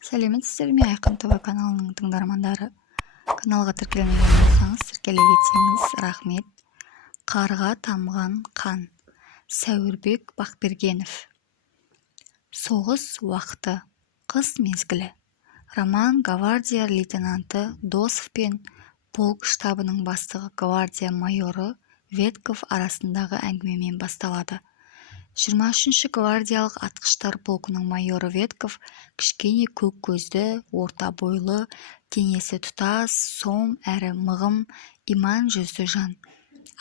сәлеметсіздер ме? Айқын ТВ каналының тыңдармандары. Каналға тіркелмеген болсаңыз тіркеле кетсеңіз рахмет. Қарға тамған қан. Сәуірбек Бақбергенов. Соғыс уақыты. Қыс мезгілі. Роман гвардия лейтенанты Досов пен полк штабының бастығы гвардия майоры Ветков арасындағы әңгімемен басталады. 23-ші гвардиялық атқыштар полкының майоры Ветков кішкене көк көзді, орта бойлы, денесі тұтас, сом әрі мығым, иман жүзді жан.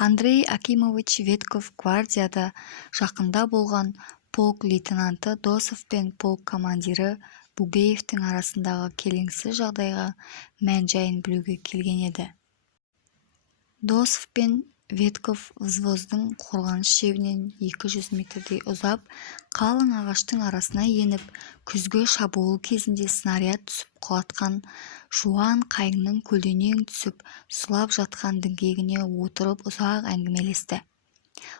Андрей Акимович Ветков гвардияда жақында болған полк лейтенанты Досов пен полк командирі Бугеевтің арасындағы келеңсіз жағдайға мән-жайын білуге келген еді. Досов пен Ветков взвоздың қорғаныс шебінен 200 метрдей ұзап, қалың ағаштың арасына еніп, күзгі шабуыл кезінде снаряд түсіп құлатқан жуан қайыңның көлденең түсіп, сұлап жатқан діңгегіне отырып ұзақ әңгімелесті.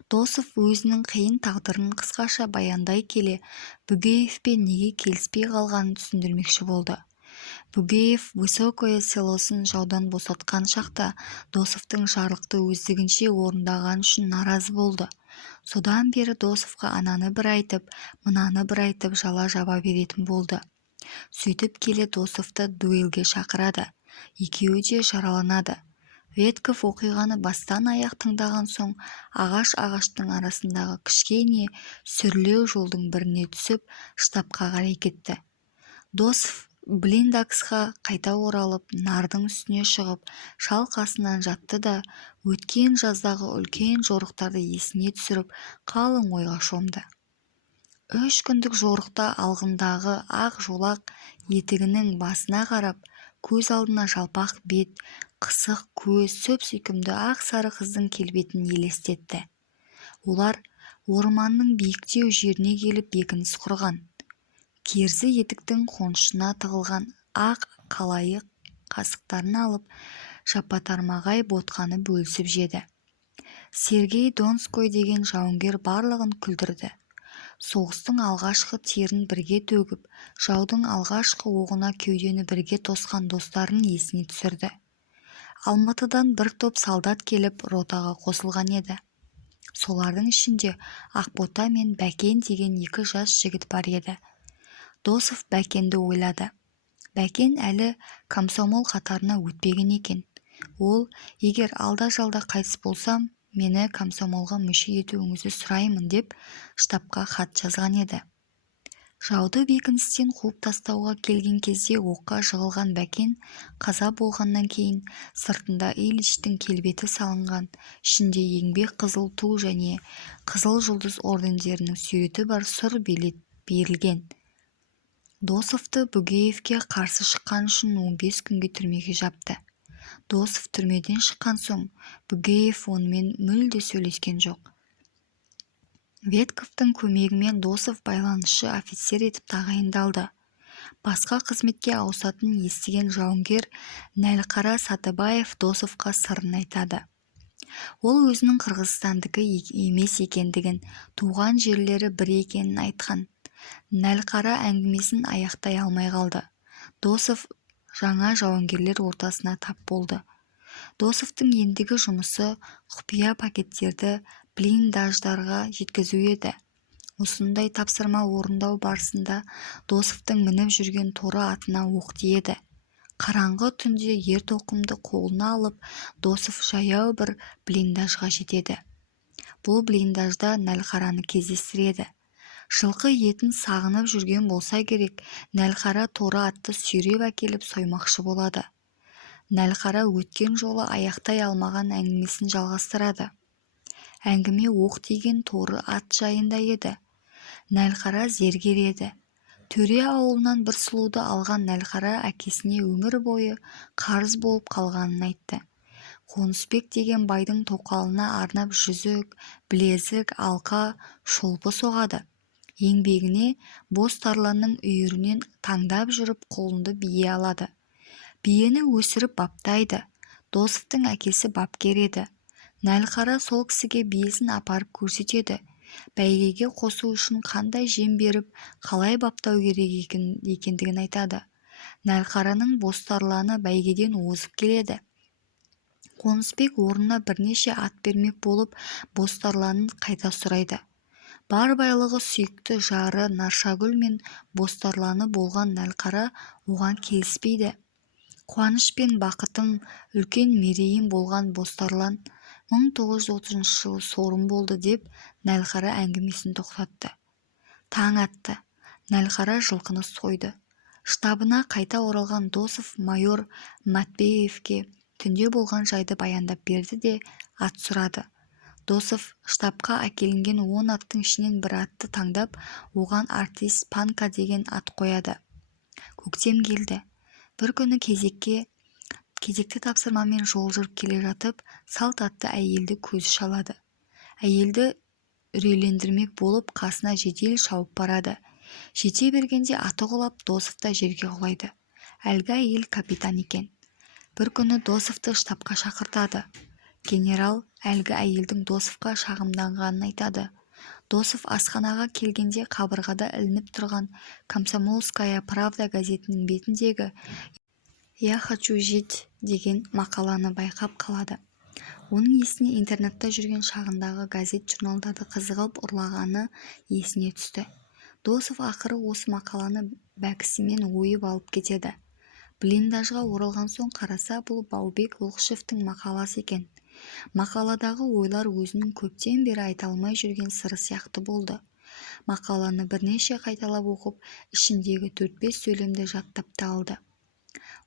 Досов өзінің қиын тағдырын қысқаша баяндай келе, Бугеевпен неге келіспей қалғанын түсіндірмекші болды. Бугеев Высокое селосын жаудан босатқан шақта Досовтың жарлықты өздігінше орындаған үшін наразы болды. Содан бері Досовқа ананы бір айтып, мынаны бір айтып жала жаба беретін болды. Сөйтіп келе Досовты дуэльге шақырады. Екеуі де жараланады. Ветков оқиғаны бастан аяқ тыңдаған соң ағаштың арасындағы кішкене сүрлеу жолдың біріне түсіп, штабқа қарай кетті. Досов блиндаксқа қайта оралып, нардың үстіне шығып, шал қасынан жатты да, өткен жаздағы үлкен жорықтарды есіне түсіріп, қалың ойға шомды. 3 күндік жорықта алғындағы ақ жолақ етігінің басына қарап, көз алдына жалпақ бет, қысық көз, сөп-сүйкімді ақ сары қыздың келбетін елестетті. Олар орманның биіктеу жеріне келіп бекініс құрған. Керзі етіктің қонышына тығылған ақ қалайық қасықтарын алып, жапатармағай ботқаны бөлісіп жеді. Сергей Донской деген жауынгер барлығын күлдірді. Соғыстың алғашқы терін бірге төгіп, жаудың алғашқы оғына кеудені бірге тосқан достарын есіне түсірді. Алматыдан бір топ солдат келіп ротаға қосылған еді. Солардың ішінде Ақбота мен Бәкен деген 2 жас жігіт бар еді. Досов Бәкенді ойлады. Бәкен әлі комсомол қатарына өтпеген екен. Ол, егер алда-жалда қайтыс болсам, мені комсомолға мүше етуіңізді сұраймын деп штабқа хат жазған еді. Жауды бекіністен қуып тастауға келген кезде оққа жығылған Бәкен қаза болғаннан кейін сыртында Ильичтің келбеті салынған, ішінде еңбек қызыл ту және қызыл жұлдыз ордендерінің суреті бар сұр билет берілген. Досовты Бугеевке қарсы шыққан үшін 15 күнге түрмеге жапты. Досов түрмеден шыққан соң Бугеев онымен мүлде сөйлескен жоқ. Ветковтың көмегімен Досов байланысшы офицер етіп тағайындалды. Басқа қызметке ауысатын естіген жауынгер Нәлқара Сатыбаев Досовқа сырын айтады. Ол өзінің Қырғызстандікі емес екендігін, туған жерлері бір екенін айтқан. Нәлқара әңгімесін аяқтай алмай қалды. Досов жаңа жауынгерлер ортасына тап болды. Досовтың ендігі жұмысы құпия пакеттерді блиндаждарға жеткізу еді. Осындай тапсырма орындау барысында Досовтың мініп жүрген торы атына оқ тиеді. Қараңғы түнде ер-тоқымды қолына алып, Досов жаяу бір блиндажға жетеді. Бұл блиндажда Нәлқараны кездестіреді. Жылқы етін сағынып жүрген болса керек, Нәлқара торы атты сүйреп әкеліп соймақшы болады. Нәлқара өткен жолы аяқтай алмаған әңгімесін жалғастырады. Әңгіме оқ тиген торы ат жайында еді. Нәлқара зергер еді. Төре ауылынан бір сұлуды алған Нәлқара әкесіне өмір бойы қарыз болып қалғанын айтты. Қонысбек деген байдың тоқалына арнап жүзік, білезік, алқа, шолпы соғады. Еңбегіне бос тарланның үйірінен таңдап жүріп қолынды бие алады. Биені өсіріп баптайды. Досовтың әкесі бапкер еді. Нәлқара сол кісіге биесін апарып көрсетеді. Бәйгеге қосу үшін қандай жем беріп, қалай баптау керек екендігін айтады. Нәлқараның бостарланы бәйгеден озып келеді. Қонысбек орнына бірнеше ат бермек болып бостарланын қайта сұрайды. Бар байлығы сүйікті жары Наршагүл мен бостарланы болған Нәлқара оған келіспейді. Қуаныш пен бақытым, үлкен мерейім болған бостарлан 1930 жылы сорым болды деп Нәлқара әңгімесін тоқтатты. Таң атты. Нәлқара жылқыны сойды. Штабына қайта оралған Досов майор Матвеевке түнде болған жайды баяндап берді де ат сұрады. Досов штабқа әкелінген 10 аттың ішінен бір атты таңдап, оған артист Панка деген ат қояды. Көктем келді. Бір күні кезекті тапсырмамен жол жүріп келе жатып, салт атты әйелді көзі шалады. Әйелді үрейлендірмек болып қасына жедел шауып барады. Жете бергенде аты құлап, Досов та жерге құлайды. Әлгі әйел капитан екен. Бір күні Досовты штабқа шақыртады. Генерал әлгі әйелдің Досовқа шағымданғанын айтады. Досов асханаға келгенде қабырғада ілініп тұрған «Комсомольская правда» газетінің бетіндегі «Я хочу жить» деген мақаланы байқап қалады. Оның есіне интернетта жүрген шағындағы газет-журналдарды қызығып ұрлағаны есіне түсті. Досов ақыры осы мақаланы бәкісімен ойып алып кетеді. Блиндажға оралған соң қараса, бұл Баубек Лұқышевтың мақаласы екен. Мақаладағы ойлар өзінің көптен бері айта алмай жүрген сыры сияқты болды. Мақаланы бірнеше қайталап оқып, ішіндегі 4-5 сөйлемді жаттап та алды.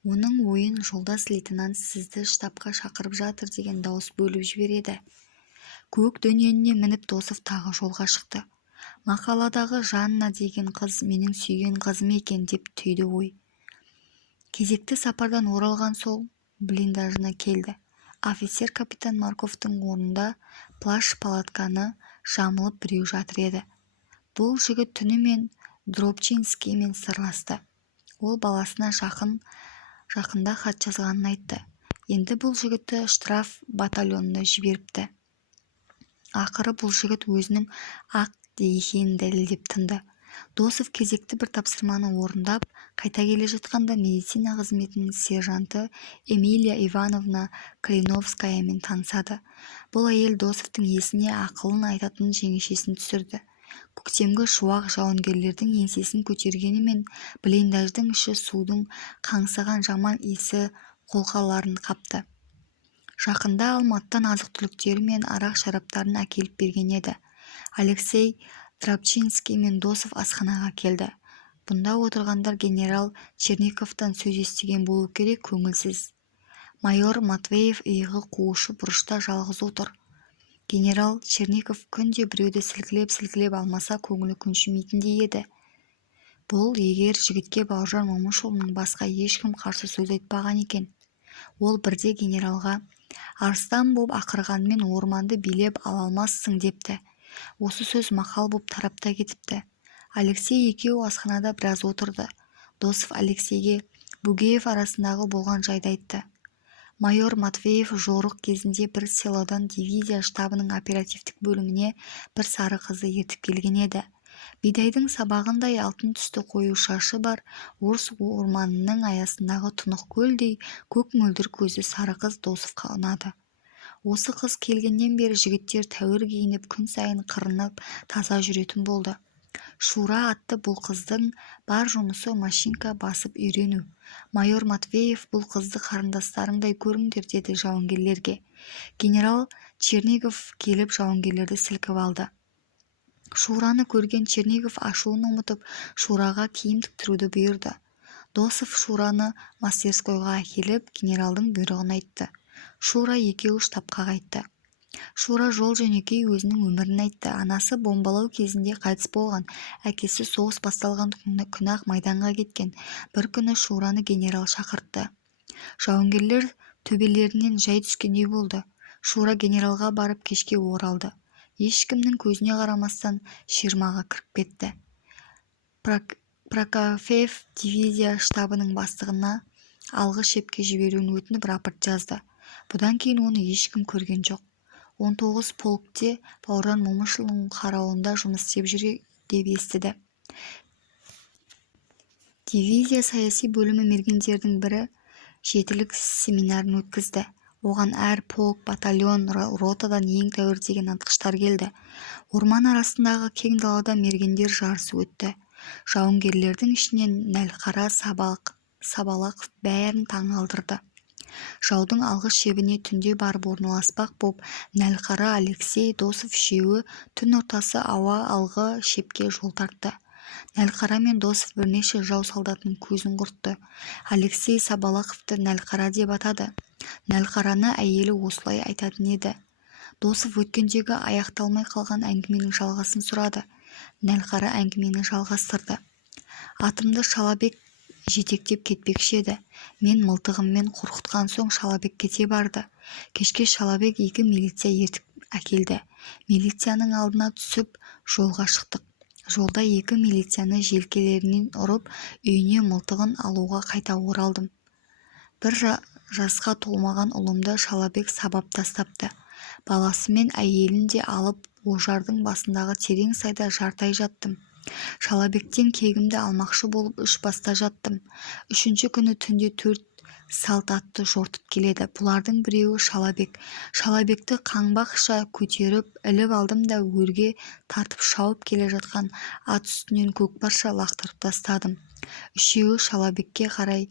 Оның ойын жолдас лейтенант сізді штабқа шақырып жатыр деген дауыс бөліп жібереді. Көк дөненіне мініп Досов тағы жолға шықты. Мақаладағы Жанна деген қыз менің сүйген қызым екен деп түйді ой. Кезекті сапардан оралған сол блиндажына келді. Офицер капитан Марковтың орнында плащ-палатканы жамылып біреу жатыр еді. Бұл жігіт түнімен Дробчинскиймен сырласты. Ол баласына жақында хат жазғанын айтты. Енді бұл жігітті штраф батальонына жіберіпті. Ақыры бұл жігіт өзінің ақ екенін дәлелдеп тынды. Досов кезекті бір тапсырманы орындап, қайта келе жатқанда медицина қызметінің сержанты Эмилия Ивановна Калиновскаямен танысады. Бұл әйел Досовтың есіне ақылын айтатын жеңешесін түсірді. Көктемгі шуақ жауынгерлердің еңсесін көтергенімен блиндаждың іші судың қаңсыған жаман иісі қолқаларын қапты. Жақында Алматыдан азық-түліктері мен арақ-шараптарын әкеліп берген еді. Алексей Дробчинский мен Досов асханаға келді. Бұнда отырғандар генерал Черниковтан сөз естіген болу керек, көңілсіз. Майор Матвеев иығы қуышы бұрышта жалғыз отыр. Генерал Черников күнде біреуді сілкілеп алмаса көңілі көншімейтіндей еді. Бұл егер жігітке Бауыржан Момышұлының басқа ешкім қарсы сөз айтпаған екен. Ол бірде генералға арыстан боп ақырғанмен орманды билеп ала алмассың депті. Осы сөз мақал боп тарапта кетіпті. Алексей екеуі асханада біраз отырды. Досов Алексейге Бугеев арасындағы болған жайды айтты. Майор Матвеев жорық кезінде бір селодан дивизия штабының оперативтік бөліміне бір сары қызды ертіп келген еді. Бидайдың сабағындай алтын түсті қою шашы бар, орыс орманының аясындағы тұнық көлдей көк мөлдір көзі сары қыз Досовқа ұнады. Осы қыз келгеннен бері жігіттер тәуір киініп күн сайын қырынып таза жүретін болды. Шура атты бұл қыздың бар жұмысы машинка басып үйрену. Майор Матвеев бұл қызды қарындастарыңдай көріңдер деді жауынгерлерге. Генерал Чернигов келіп жауынгерлерді сілкіп алды. Шураны көрген Чернигов ашуын ұмытып Шураға киім тіктіруді бұйырды. Досов Шураны мастерскойға әкеліп генералдың бұйрығын айтты. Шура екеуі штабқа қайтты. Шура жол-жөнекей өзінің өмірін айтты. Анасы бомбалау кезінде қайтыс болған, әкесі соғыс басталған күні-ақ майданға кеткен. Бір күні Шураны генерал шақыртты. Жауынгерлер төбелерінен жай түскендей болды. Шура генералға барып кешке оралды. Ешкімнің көзіне қарамастан ширмаға кіріп кетті. Прокофьев дивизия штабының бастығына алғы шепке жіберуін өтініп рапорт жазды. Бұдан кейін оны ешкім көрген жоқ. 19 полкте Бауыржан Момышұлының қарауында жұмыс істеп жүр деп естіді. Дивизия саяси бөлімі мергендердің бірі жетілік семинарын өткізді. Оған әр полк, батальон, ротадан ең тәуір деген атқыштар келді. Орман арасындағы кең далада мергендер жарысы өтті. Жауынгерлердің ішінен Нәлқара Сабалақов бәрін таң алдырды. Жаудың алғы шебіне түнде барып орналаспақ боп, Нәлқара, Алексей, Досов үшеуі түн ортасы ауа алғы шепке жол тартты. Нәлқара мен Досов бірнеше жау солдатының көзін құртты. Алексей Сабалақовты Нәлқара деп атады. Нәлқараны әйелі осылай айтатын еді. Досов өткендегі аяқталмай қалған әңгіменің жалғасын сұрады. Нәлқара әңгімені жалғастырды. Атымды Шалабек жетектеп кетпекші еді. Мен мылтығыммен қорқытқан соң Шалабек кете барды. Кешке Шалабек 2 милиция ертіп әкелді. Милицияның алдына түсіп жолға шықтық. Жолда 2 милицияны желкелерінен ұрып, үйіне мылтығын алуға қайта оралдым. Бір жасқа толмаған ұлымды Шалабек сабап тастапты. Баласы мен әйелін де алып ожардың басындағы терең сайда жартай жаттым. Шалабектен кегімді алмақшы болып 3 баста жаттым. 3-ші күні түнде 4 салт атты жортып келеді. Бұлардың біреуі Шалабек. Шалабекті қаңбақша көтеріп іліп алдым да өрге тартып шауып келе жатқан ат үстінен көкпарша лақтырып тастадым. Үшеуі Шалабекке қарай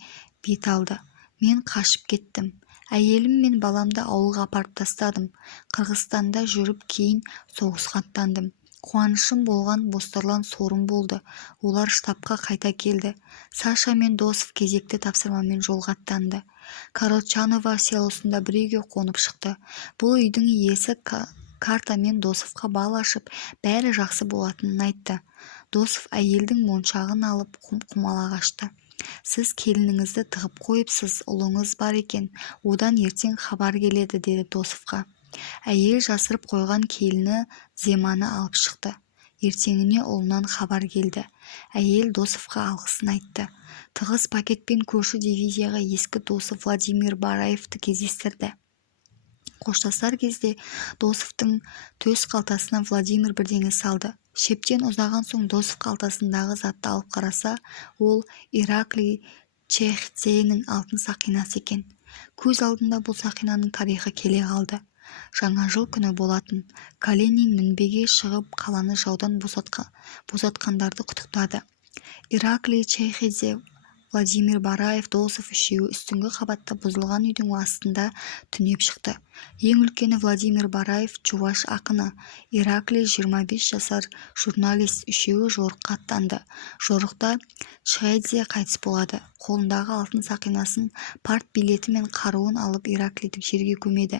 бет алды. Мен қашып кеттім. Әйелім мен баламды ауылға апарып тастадым. Қырғызстанда жүріп кейін соғысқа аттандым. Қуанышым болған бостарлан сорым болды. Олар штабқа қайта келді. Саша мен Досов кезекті тапсырмамен жолға аттанды. Коротчаново селосында бір үйге қонып шықты. Бұл үйдің иесі картамен Досовқа бал ашып, бәрі жақсы болатынын айтты. Досов әйелдің моншағын алып құмалақ ашты. Сіз келініңізді тығып қойыпсыз, ұлыңыз бар екен, одан ертең хабар келеді, деді Досовқа. Әйел жасырып қойған келіні Земаны алып шықты. Ертеңіне ұлынан хабар келді. Әйел Досовқа алғысын айтты. Тығыз пакетпен көрші дивизияға ескі досы Владимир Бараевты кездестірді. Қоштасар кезде Досовтың төс қалтасына Владимир бірдеңе салды. Шептен ұзаған соң Досов қалтасындағы затты алып қараса, ол Ираклий Чехтейінің алтын сақинасы екен. Көз алдында бұл сақинаның тарихы келе қалды. Жаңа жыл күні болатын. Калинин мінбеге шығып қаланы жаудан босатқандарды құттықтады. Ираклий Чехидзе, Владимир Бараев, Досов үшеуі үстіңгі қабатта бұзылған үйдің астында түнеп шықты. Ең үлкені Владимир Бараев чуваш ақыны, Ираклий 25 жасар журналист, үшеуі жорыққа аттанды. Жорықта Чехидзе қайтыс болады. Қолындағы алтын сақинасын, парт билеті мен қаруын алып Ираклийді жерге көмеді.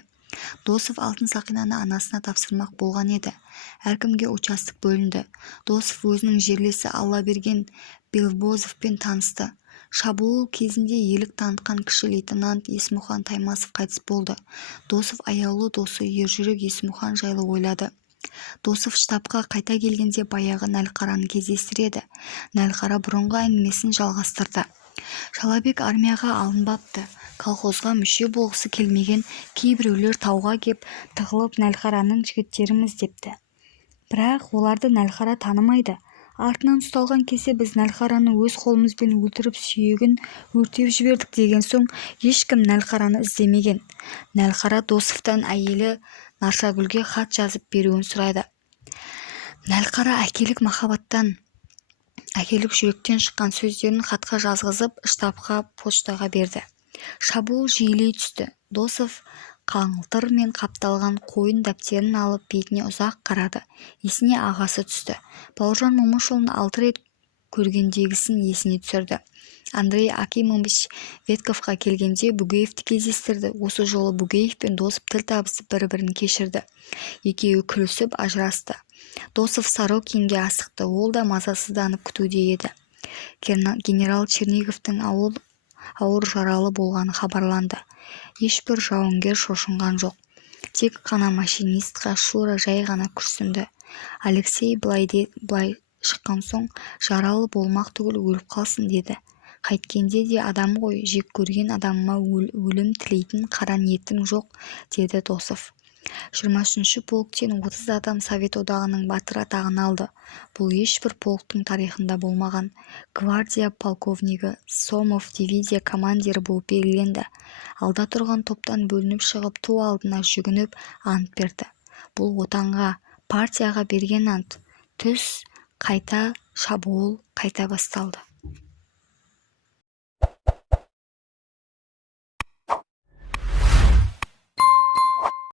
Досов алтын сақинаны анасына тапсырмақ болған еді. Әркімге участок бөлінді. Досов өзінің жерлесі Аллаберген Белбозовпен танысты. Шабуыл кезінде ерлік танытқан кіші лейтенант Есмұхан Таймасов қайтыс болды. Досов аяулы досы ержүрек Есмұхан жайлы ойлады. Досов штабқа қайта келгенде баяғы Нәлқараны кездестіреді. Нәлқара бұрынғы әңгімесін жалғастырды. Шалабек армияға алынбапты. Колхозға мүше болғысы келмеген кейбіреулер тауға кеп тығылып Нәлқараның жігіттеріміз депті. Бірақ оларды Нәлқара танымайды. Артынан ұсталған кезде біз Нәлқараны өз қолымызбен өлтіріп сүйегін өртеп жібердік деген соң ешкім Нәлқараны іздемеген. Нәлқара Досовтан әйелі Наршагүлге хат жазып беруін сұрайды. Нәлқара әкелік махаббаттан, әкелік жүректен шыққан сөздерін хатқа жазғызып штабқа почтаға берді. Шабуыл жиілей түсті. Досов қаңылтыр мен қапталған қойын дәптерін алып бетіне ұзақ қарады. Есіне ағасы түсті. Бауыржан Момышұлын 6 рет көргендегісін есіне түсірді. Андрей Акимович Ветковқа келгенде Бугаевті кездестірді. Осы жолы Бугаев пен Досов тіл табысып бір-бірін кешірді. Екеуі күлісіп ажырасты. Досов Сорокинге асықты. Ол да мазасызданып күтуде еді. Генерал Черниговтың ауыр жаралы болғаны хабарланды. Ешбір жауынгер шошынған жоқ. Тек қана машинистқа Шура жай ғана күрсінді. Алексей былай шыққан соң жаралы болмақ түгіл өліп қалсын деді. Қайткенде де адам ғой, жек көрген адамыма өлім тілейтін қара ниетім жоқ, деді Досов. 23 полктен 30 адам Совет одағының батыры атағын алды. Бұл ешбір полктың тарихында болмаған. Гвардия полковнигі Сомов дивизия командирі болып белгіленді. Алда тұрған топтан бөлініп шығып, ту алдына жүгініп ант берді. Бұл отанға, партияға берген ант. Түс қайта шабуыл қайта басталды.